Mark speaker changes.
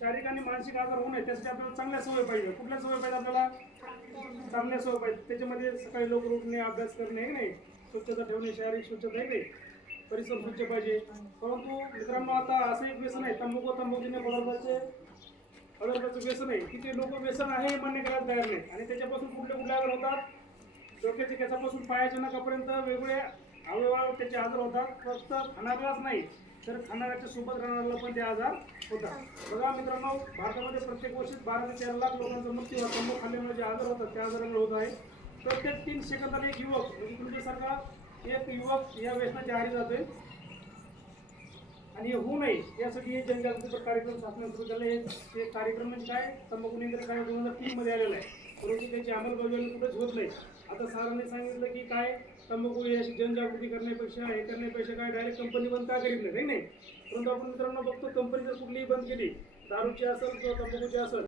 Speaker 1: शारीरिक आणि मानसिक आजार होऊ नये त्यासाठी आपल्याला चांगल्या सवय पाहिजे. कुठल्या सवय पाहिजे आपल्याला? चांगल्या सवय पाहिजे. त्याच्यामध्ये सकाळी लवकर उठणे अभ्यास करणे की नाही. स्वच्छता ठेवणे शारीरिक स्वच्छता आहे नाही. परिसर स्वच्छ पाहिजे. परंतु मित्रांनो आता असं एक व्यसन आहे तंबाखू तंबाखूने पदार्थाचे पदार्थाचं व्यसन आहे. की ते लोक व्यसन आहे हे मान्य करायला तयार नाही आणि त्याच्यापासून कुठले कुठले आजार होतात? डोक्याच्या केसापासून पायाच्या नाकापर्यंत वेगवेगळ्या अवयवावर त्याचे आजार होतात. फक्त खाणाऱ्यालाच नाही तर खाणाऱ्याच्या सोबत राहणाऱ्याला पण ते आजार होतात. बघा मित्रांनो भारतामध्ये प्रत्येक वर्षी बारा ते चार लाख लोकांचा मृत्यू हा तंबाखू खाल्ल्यामुळे जे आजार होतात त्या आजारामुळे होत आहे. प्रत्येक तीन सेकंदाला एक युवक म्हणजे तुमच्यासारखा एक युवक या व्यसनाच्या आहारी जातोय. आणि हे होऊ नये यासाठी हे जनजागृतीचा कार्यक्रम शासनाने सुरू केला हे कार्यक्रम म्हणजे काय? तंबाखू नियंत्रण काय? दोन हजार तीन मध्ये आलेला आहे. परंतु त्याची अंमलबजावणी कुठेच होत नाही. आता सरांनी सांगितलं की काय तंबाखू याची जनजागृती करण्यापेक्षा हे करण्यापेक्षा काय डायरेक्ट कंपनी बंद का करीत नाही नाही? परंतु आपण मित्रांनो बघतो कंपनी जर कुठलीही बंद केली दारूची असेल किंवा तंबाखूची असेल